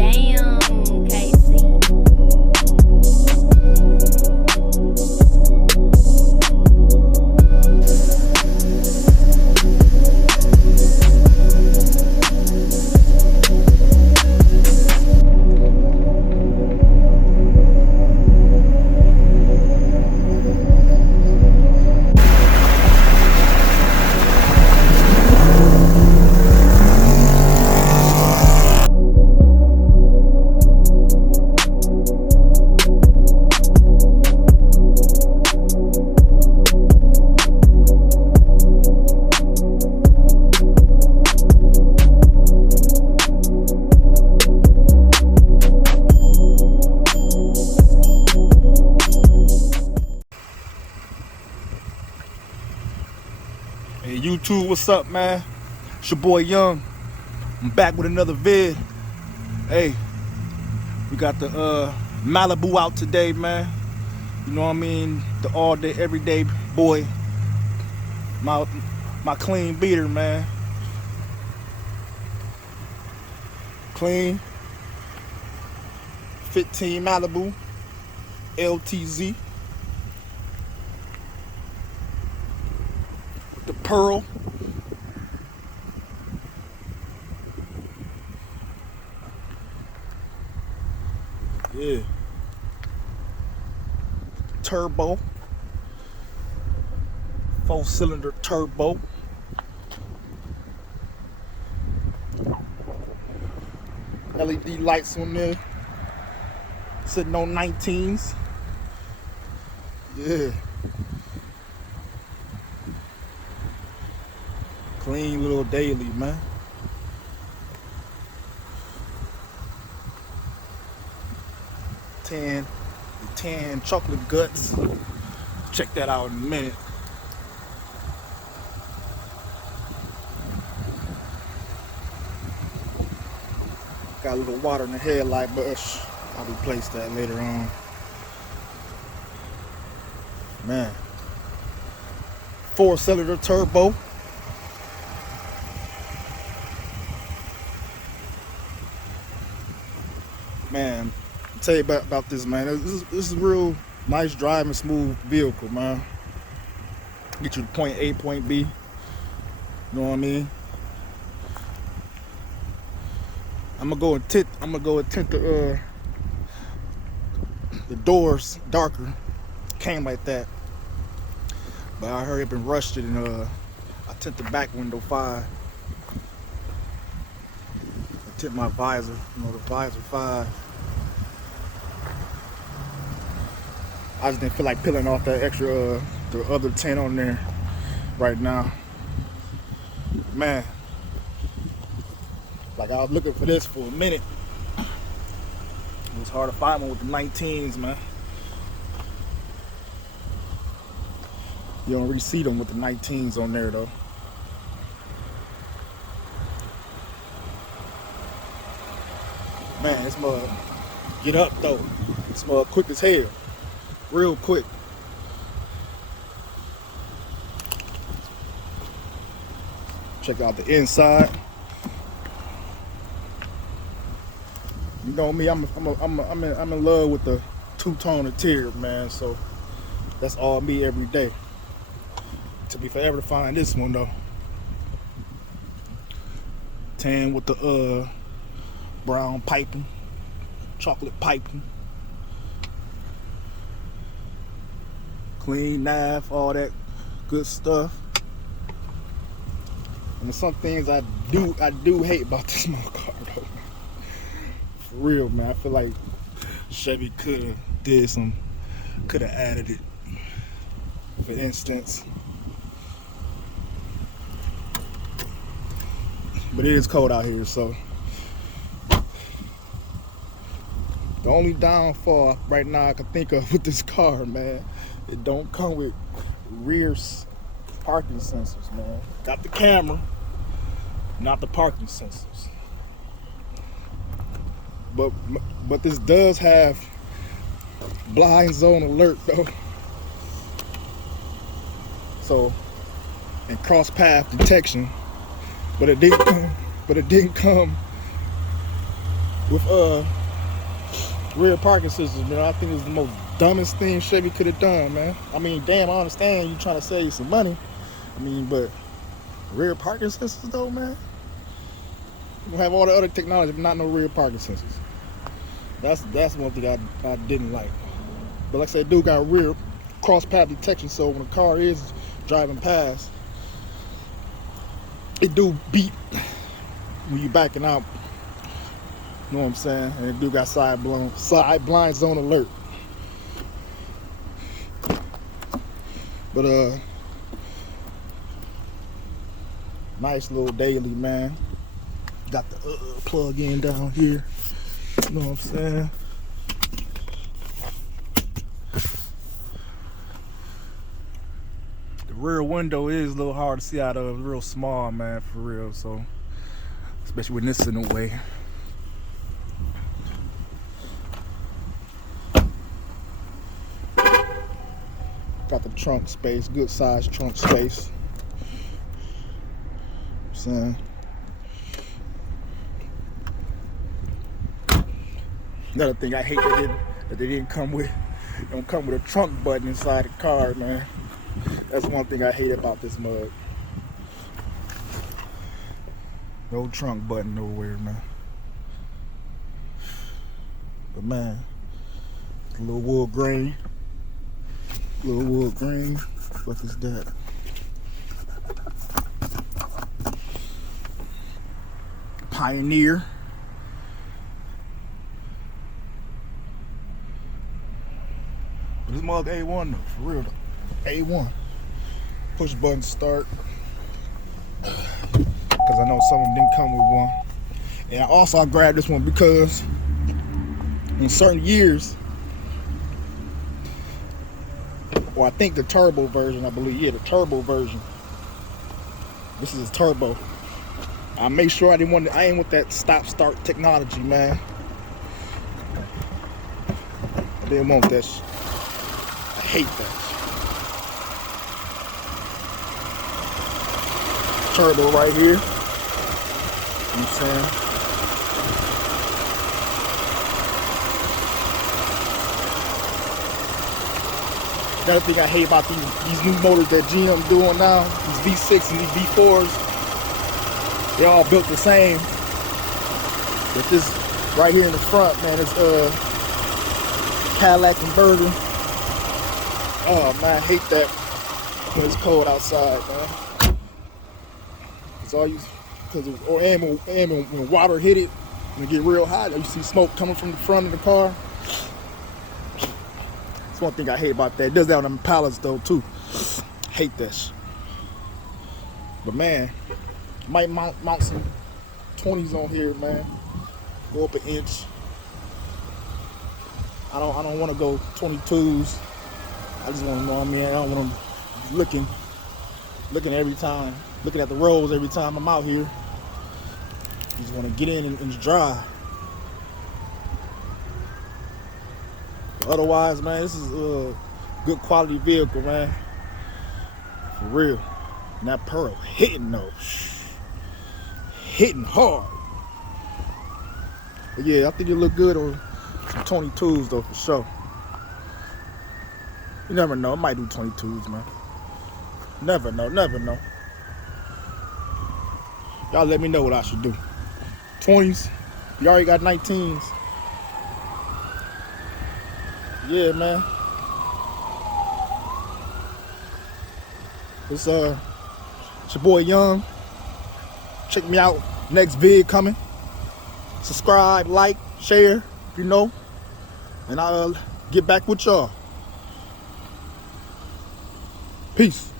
Damn, Casey. Hey YouTube, what's up, man? It's your boy Young. I'm back with another vid. Hey, we got the Malibu out today, man. You know what I mean? The all day, everyday boy. My clean beater, man. Clean 15 Malibu LTZ. The Pearl. Yeah. Turbo. 4-cylinder turbo. LED lights on there. Sitting on 19s. Yeah. Clean little daily, man. The tan chocolate guts. Check that out in a minute. Got a little water in the headlight bush. I'll replace that later on. Man. 4-cylinder turbo. Man, I'll tell you about this, man. This is a real nice driving, smooth vehicle, man. Get you to point A, point B. You know what I mean? I'm gonna go and tint the doors darker. Came like that, but I heard it been rusted, and I tint the back window 5. I tint my visor, you know, the visor 5. I just didn't feel like peeling off that extra, the other tint on there right now. Man, like I was looking for this for a minute. It was hard to find one with the 19s, man. You don't really see them with the 19s on there, though. Man, this mug get up, though. This mug quick as hell. Real quick. Check out the inside. You know me, I'm in love with the two-tone interior, man. So that's all me every day. To be forever to find this one though. Tan with the brown piping, chocolate piping. Clean nav, all that good stuff. And some things I do hate about this small car though. For real, man. I feel like Chevy could have added it. For instance. But it is cold out here, so the only downfall right now I can think of with this car, man, it don't come with rear parking sensors, man. Got the camera, not the parking sensors. But this does have blind zone alert though. So, and cross path detection. But it didn't come with rear parking systems, man. I think it's the most dumbest thing Chevy could have done, man. I mean, damn, I understand you trying to save you some money. I mean, but rear parking sensors though, man. You have all the other technology, but not no rear parking sensors. That's one thing I didn't like. But like I said, dude got rear cross path detection, so when a car is driving past, it do beep when you backing out. You know what I'm saying? And it do got side blind zone alert. But nice little daily, man. Got the plug in down here. You know what I'm saying? The rear window is a little hard to see out of. It's real small, man, for real. So, especially when this in the way. Got the trunk space, good size trunk space. You know what I'm saying? Another thing I hate that they didn't come with, don't come with a trunk button inside the car, man. That's one thing I hate about this mug. No trunk button nowhere, man. But man, a little wood grain. Little wood grain. What is that? Pioneer. But this mug A1 though, for real though. A1. Push button start. Because I know some of them didn't come with one. And also I grabbed this one because in certain years, or I think the turbo version, I believe, yeah, the turbo version. This is a turbo. I made sure I ain't want that stop-start technology, man. I didn't want that shit. I hate that shit. Turbo right here. You know what I'm saying? Another thing I hate about these new motors that GM doing now, these V6 and these V4s, they all built the same. But this right here in the front, man, is Cadillac converter. Oh man, I hate that when it's cold outside, man. It's all when water hit it, when it get real hot, you see smoke coming from the front of the car. One thing I hate about that. It does that on them pallets though too. Hate that shit. But man, might mount some 20s on here, man. Go up an inch. I don't want to go 22s. I just want to know. I mean, I don't want them looking every time, looking at the roads every time I'm out here. I just want to get in and drive. Otherwise, man, this is a good quality vehicle, man. For real. And that Pearl hitting though. Hitting hard. But yeah, I think it look good on some 22s though, for sure. You never know. I might do 22s, man. Never know, never know. Y'all let me know what I should do. 20s. You already got 19s. Yeah, man. It's your boy Young. Check me out. Next vid coming. Subscribe, like, share, if you know. And I'll get back with y'all. Peace.